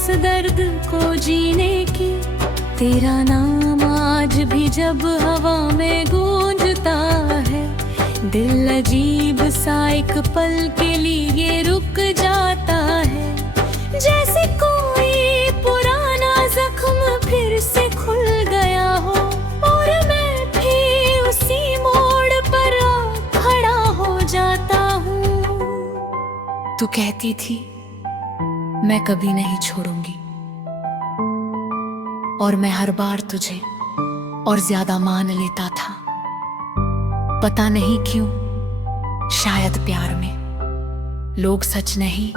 इस दर्द को जीने की। तेरा नाम आज भी जब हवा में गूंजता है, दिल अजीब सा एक पल के लिए रुक जाता है। जैसे कोई पुराना जख्म फिर से खुल गया हो, और मैं भी उसी मोड़ पर खड़ा हो जाता हूँ। तू कहती थी मैं कभी नहीं छोड़ूंगी, और मैं हर बार तुझे और ज्यादा मान लेता था। पता नहीं क्यों, शायद प्यार में लोग सच नहीं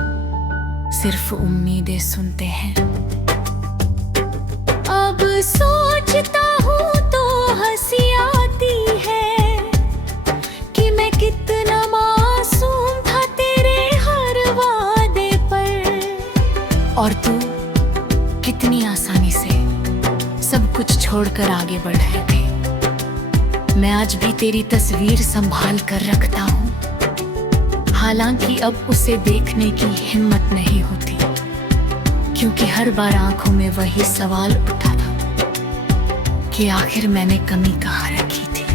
सिर्फ उम्मीदें सुनते हैं। अब सोचता हूँ तो हंसी आती है कि मैं कितना मासूम था तेरे हर वादे पर, और तू कितनी आसानी से सब कुछ छोड़कर आगे बढ़ रहे थे। मैं आज भी तेरी तस्वीर संभाल कर रखता हूँ, हालांकि अब उसे देखने की हिम्मत नहीं होती, क्योंकि हर बार आंखों में वही सवाल उठा था कि आखिर मैंने कमी कहाँ रखी थी।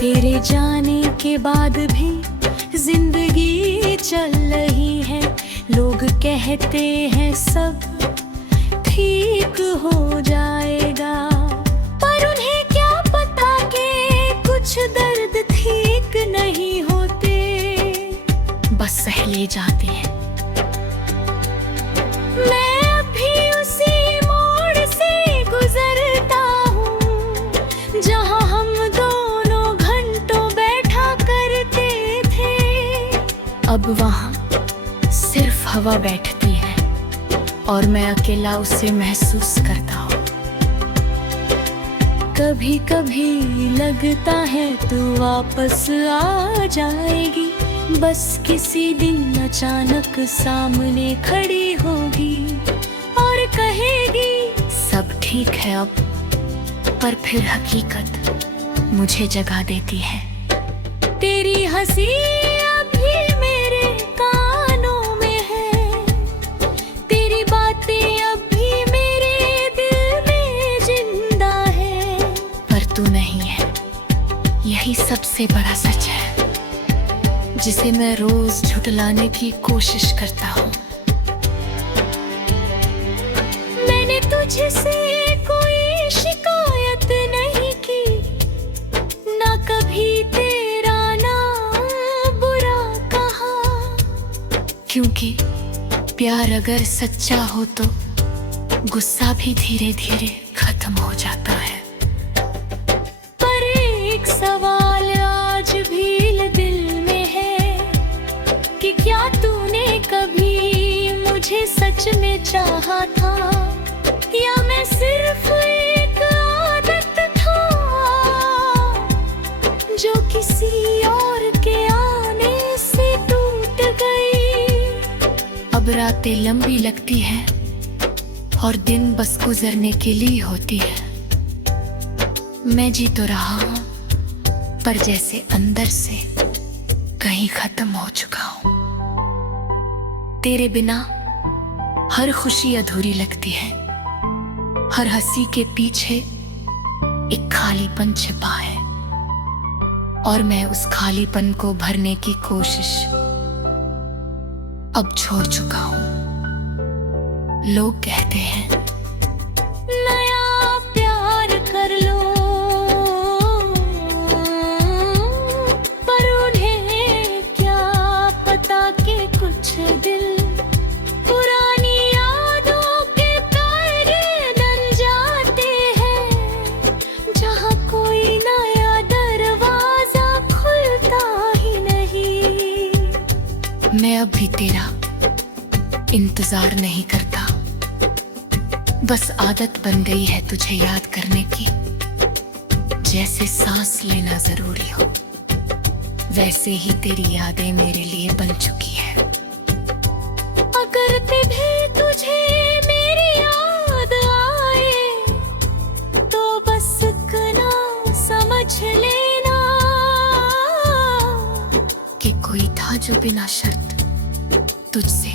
तेरे जाने के बाद भी जिंदगी चल रही है, लोग कहते हैं सब ठीक हो जाएगा, पर उन्हें क्या पता कि कुछ दर्द ठीक नहीं होते, बस सह ले जाते हैं। मैं अभी उसी मोड़ से गुजरता हूँ जहाँ हम दोनों घंटों बैठा करते थे। अब वहाँ सिर्फ हवा बैठती है और मैं अकेला उसे महसूस करता हूँ। कभी कभी लगता है तू वापस आ जाएगी, बस किसी दिन अचानक सामने खड़ी होगी और कहेगी सब ठीक है अब, पर फिर हकीकत मुझे जगा देती है। तेरी हंसी अभी मेरे कानों में है, तेरी बातें अभी मेरे दिल में जिंदा है, पर तू नहीं है। यही सबसे बड़ा सच है जिसे मैं रोज झुठलाने की कोशिश करता हूँ। मैंने तुझसे कोई शिकायत नहीं की, ना कभी तेरा नाम बुरा कहा, क्योंकि प्यार अगर सच्चा हो तो गुस्सा भी धीरे धीरे खत्म हो जाता है। पर एक सवाल आज भी दिल में है कि क्या तूने कभी मुझे सच में चाहा था, या मैं सिर्फ एक आदत था जो किसी और के आने से टूट गई। अब रातें लंबी लगती हैं और दिन बस गुजरने के लिए होती है। मैं जी तो रहा हूँ, पर जैसे अंदर से कहीं खत्म हो चुका हूँ। तेरे बिना हर खुशी अधूरी लगती है, हर हंसी के पीछे एक खालीपन छिपा है, और मैं उस खालीपन को भरने की कोशिश अब छोड़ चुका हूँ। लोग कहते हैं नया प्यार कर लो, पर उन्हें क्या पता कि कुछ दिल पुरानी यादों के कायरे बन जाते हैं, जहाँ कोई नया दरवाजा खुलता ही नहीं। मैं अब भी तेरा इंतजार नहीं करता, बस आदत बन गई है तुझे याद करने की। जैसे सांस लेना जरूरी हो, वैसे ही तेरी यादें मेरे लिए बन चुकी है। अगर भी तुझे मेरी याद आए तो बस इतना समझ लेना कि कोई था जो बिना शर्त तुझसे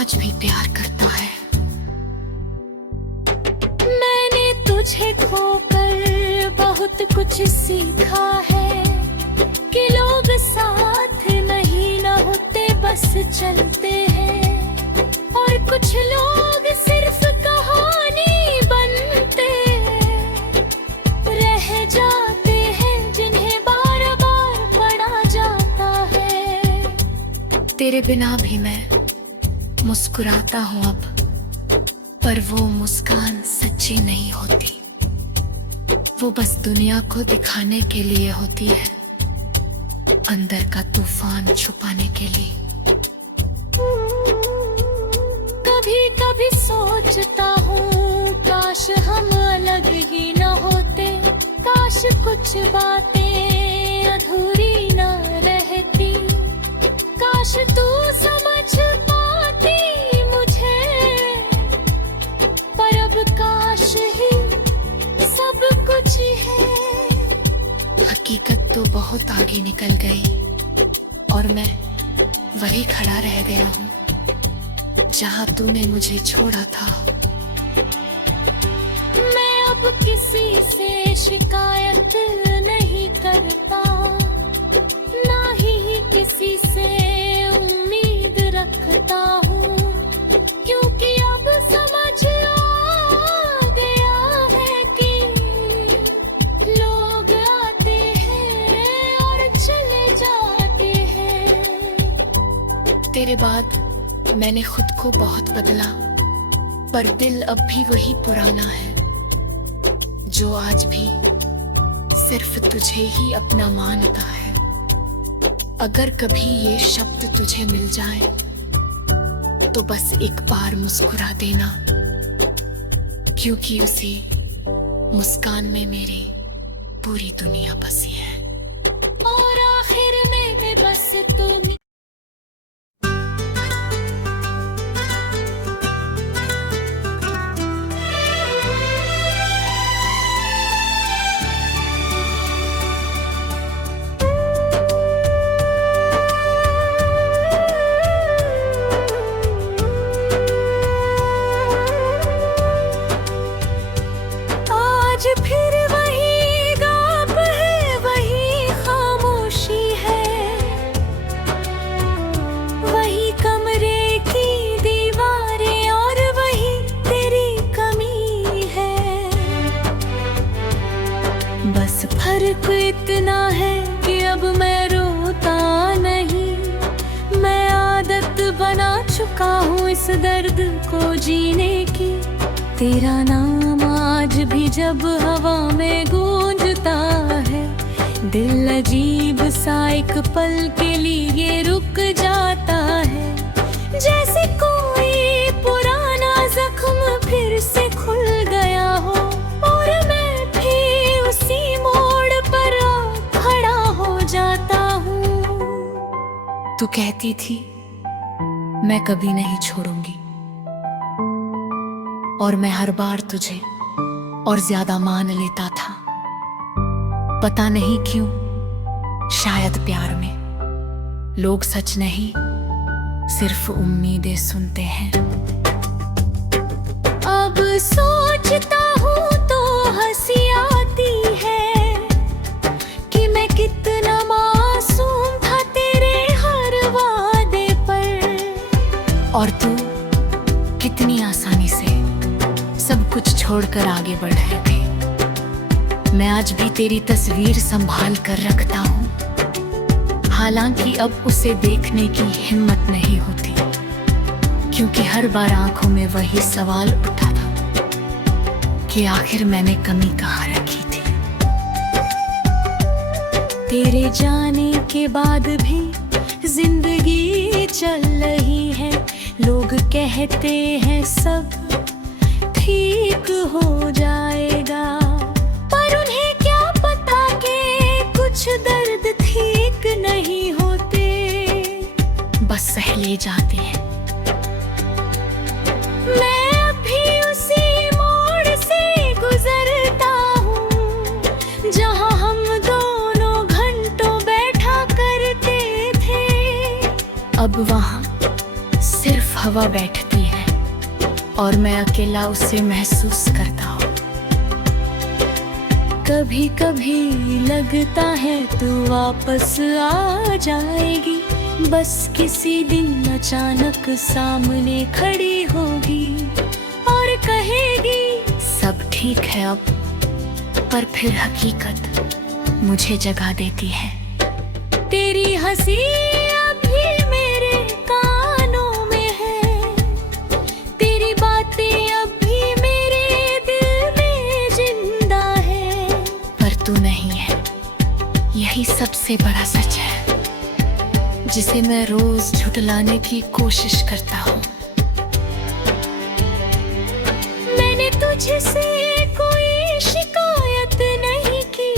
आज भी प्यार करता है। मैंने तुझे खोकर बहुत कुछ सीखा है कि लोग साथ नहीं न होते, बस चलते हैं। और कुछ लोग सिर्फ कहानी बनते रह जाते हैं, जिन्हें बार बार पढ़ा जाता है। तेरे बिना भी मैं मुस्कुराता हूँ अब, पर वो मुस्कान सच्ची नहीं होती। वो बस दुनिया को दिखाने के लिए होती है, अंदर का तूफान छुपाने के लिए। कभी कभी सोचता हूँ काश हम अलग ही न होते, काश कुछ बातें अधूरी न रहती, काश तू समझ पाती मुझे, पर अब काश ही सब कुछ है। हकीकत तो बहुत आगे निकल गई और मैं वही खड़ा रह गया हूँ जहाँ तूने मुझे छोड़ा था। मैं अब किसी से शिकायत नहीं करता, ना ही किसी से उम्मीद रखता हूँ, क्योंकि अब समझ आ गया है कि लोग आते हैं और चले जाते हैं। तेरे बाद मैंने खुद को बहुत बदला, पर दिल अब भी वही पुराना है, जो आज भी सिर्फ तुझे ही अपना मानता है। अगर कभी ये शब्द तुझे मिल जाए तो बस एक बार मुस्कुरा देना, क्योंकि उसी मुस्कान में मेरी पूरी दुनिया बसी है। और आखिर में बस तुम। फिर वही गाप है, वही खामोशी है, वही कमरे की दीवारें और वही तेरी कमी है। बस फर्क इतना है कि अब मैं रोता नहीं, मैं आदत बना चुका हूँ इस दर्द को जीने की। तेरा नाम आज भी जब हवा में गूंजता है, दिल अजीब सा एक पल के लिए रुक जाता है, जैसे कोई पुराना जख्म फिर से खुल गया हो और मैं भी उसी मोड़ पर खड़ा हो जाता हूँ। तू कहती थी मैं कभी नहीं छोड़ूंगी, और मैं हर बार तुझे और ज्यादा मान लेता था। पता नहीं क्यों, शायद प्यार में लोग सच नहीं सिर्फ उम्मीदें सुनते हैं। अब सोचता हूँ तो हंसी आती है कि मैं कितना मासूम था तेरे हर वादे पर, और तू कितनी आसानी से सब कुछ छोड़कर आगे बढ़े थे। मैं आज भी तेरी तस्वीर संभाल कर रखता हूँ, हालांकि अब उसे देखने की हिम्मत नहीं होती, क्योंकि हर बार आंखों में वही सवाल उठा था कि आखिर मैंने कमी कहाँ रखी थी। तेरे जाने के बाद भी जिंदगी चल रही है, लोग कहते हैं सब ठीक हो जाएगा, पर उन्हें क्या पता कि कुछ दर्द ठीक नहीं होते, बस सह ले जाते हैं। मैं अभी उसी मोड़ से गुजरता हूँ जहाँ हम दोनों घंटों बैठा करते थे, अब वहाँ सिर्फ हवा बैठती है और मैं अकेला उसे महसूस करता हूँ। कभी कभी लगता है तू वापस आ जाएगी, बस किसी दिन अचानक सामने खड़ी होगी और कहेगी सब ठीक है अब। पर फिर हकीकत मुझे जगा देती है। तेरी हंसी अभी मेरे कानों में है, तेरी बातें अभी मेरे दिल में जिंदा है। पर तू नहीं है, यही सबसे बड़ा सच है जिसे मैं रोज झुठलाने की कोशिश करता हूँ। मैंने तुझसे कोई शिकायत नहीं की,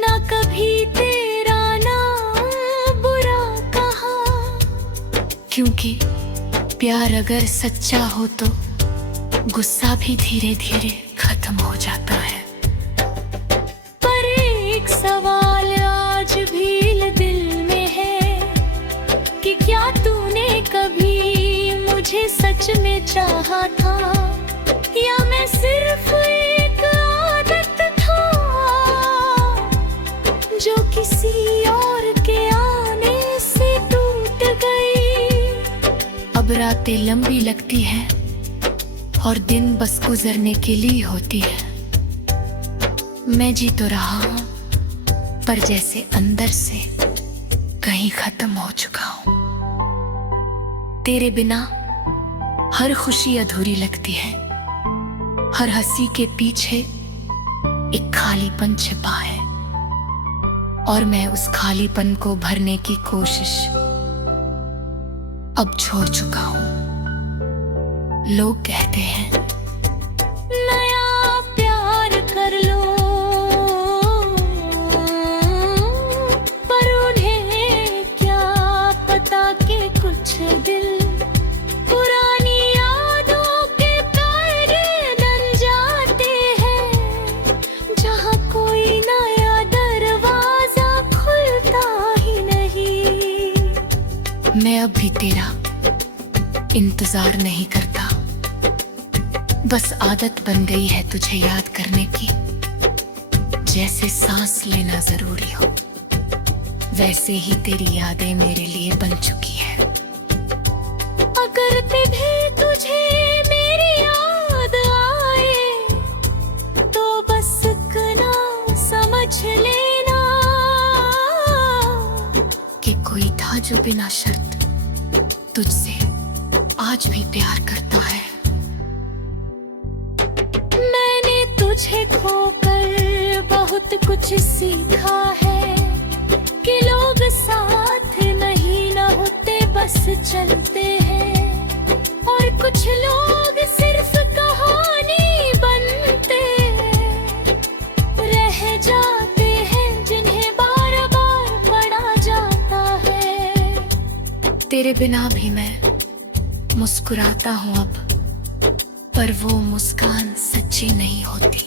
ना कभी तेरा नाम बुरा कहा, क्योंकि प्यार अगर सच्चा हो तो गुस्सा भी धीरे धीरे खत्म हो जाता है। पर एक सवाल आज भी दिल में है कि क्या तूने कभी मुझे सच में चाहा था, या मैं सिर्फ एक आदत था जो किसी और के आने से टूट गई। अब रातें लंबी लगती हैं और दिन बस गुजरने के लिए होती है। मैं जी तो रहा हूँ, पर जैसे अंदर से कहीं खत्म हो चुका हूँ। तेरे बिना हर खुशी अधूरी लगती है, हर हंसी के पीछे एक खालीपन छिपा है, और मैं उस खालीपन को भरने की कोशिश अब छोड़ चुका हूँ। लोग कहते हैं नया प्यार कर लो, पर उन्हें क्या पता कि कुछ दिल पुरानी यादों के कायदे बन जाते हैं, जहाँ कोई नया दरवाजा खुलता ही नहीं। मैं अब भी तेरा इंतजार नहीं करता, बस आदत बन गई है तुझे याद करने की। जैसे सांस लेना जरूरी हो, वैसे ही तेरी यादें मेरे लिए बन चुकी है। अगर भी तुझे मेरी याद आए तो बस इतना समझ लेना कि कोई था जो बिना शर्त तुझसे आज भी प्यार करता है। मैंने तुझे खोकर बहुत कुछ सीखा है कि लोग साथ नहीं न होते, बस चलते हैं, और कुछ लोग सिर्फ कहानी बनते रह जाते हैं, जिन्हें बार बार पढ़ा जाता है। तेरे बिना भी मैं मुस्कुराता हूँ अब, पर वो मुस्कान सच्ची नहीं होती,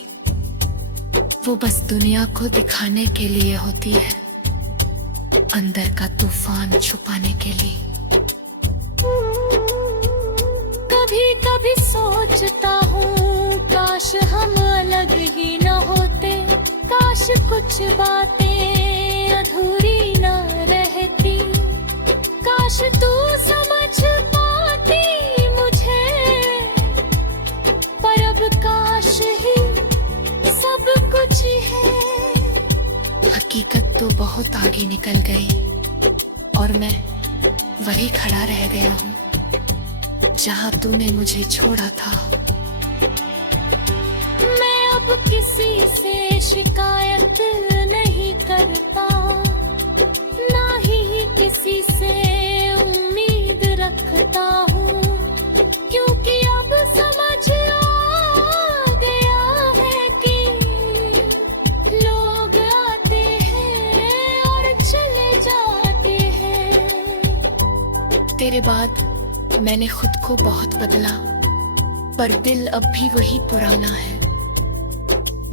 वो बस दुनिया को दिखाने के लिए होती है, अंदर का तूफान छुपाने के लिए। कभी कभी सोचता हूँ काश हम अलग ही न होते, काश कुछ बातें अधूरी न रहती, काश तू समझ पाती मुझे, पर अब काश ही सब कुछ है। हकीकत तो बहुत आगे निकल गई और मैं वही खड़ा रह गया हूँ जहाँ तूने मुझे छोड़ा था। मैं अब किसी से शिकायत नहीं करता, ना ही किसी से उम्मीद रखता हूँ, क्योंकि अब समझ आ गया है कि लोग आते हैं और चले जाते हैं। तेरे बाद मैंने खुद को बहुत बदला, पर दिल अब भी वही पुराना है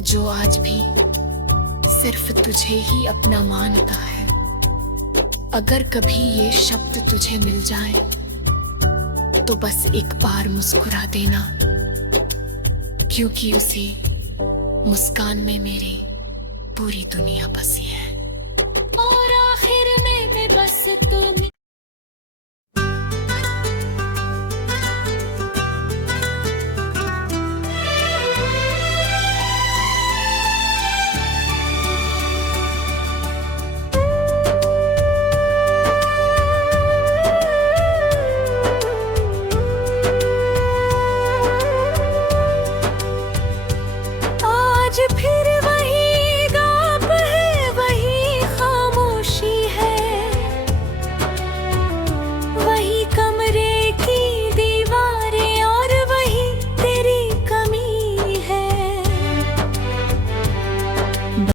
जो आज भी सिर्फ तुझे ही अपना मानता है। अगर कभी ये शब्द तुझे मिल जाए तो बस एक बार मुस्कुरा देना, क्योंकि उसी मुस्कान में मेरी पूरी दुनिया बसी है। और आखिर में मैं बस तुम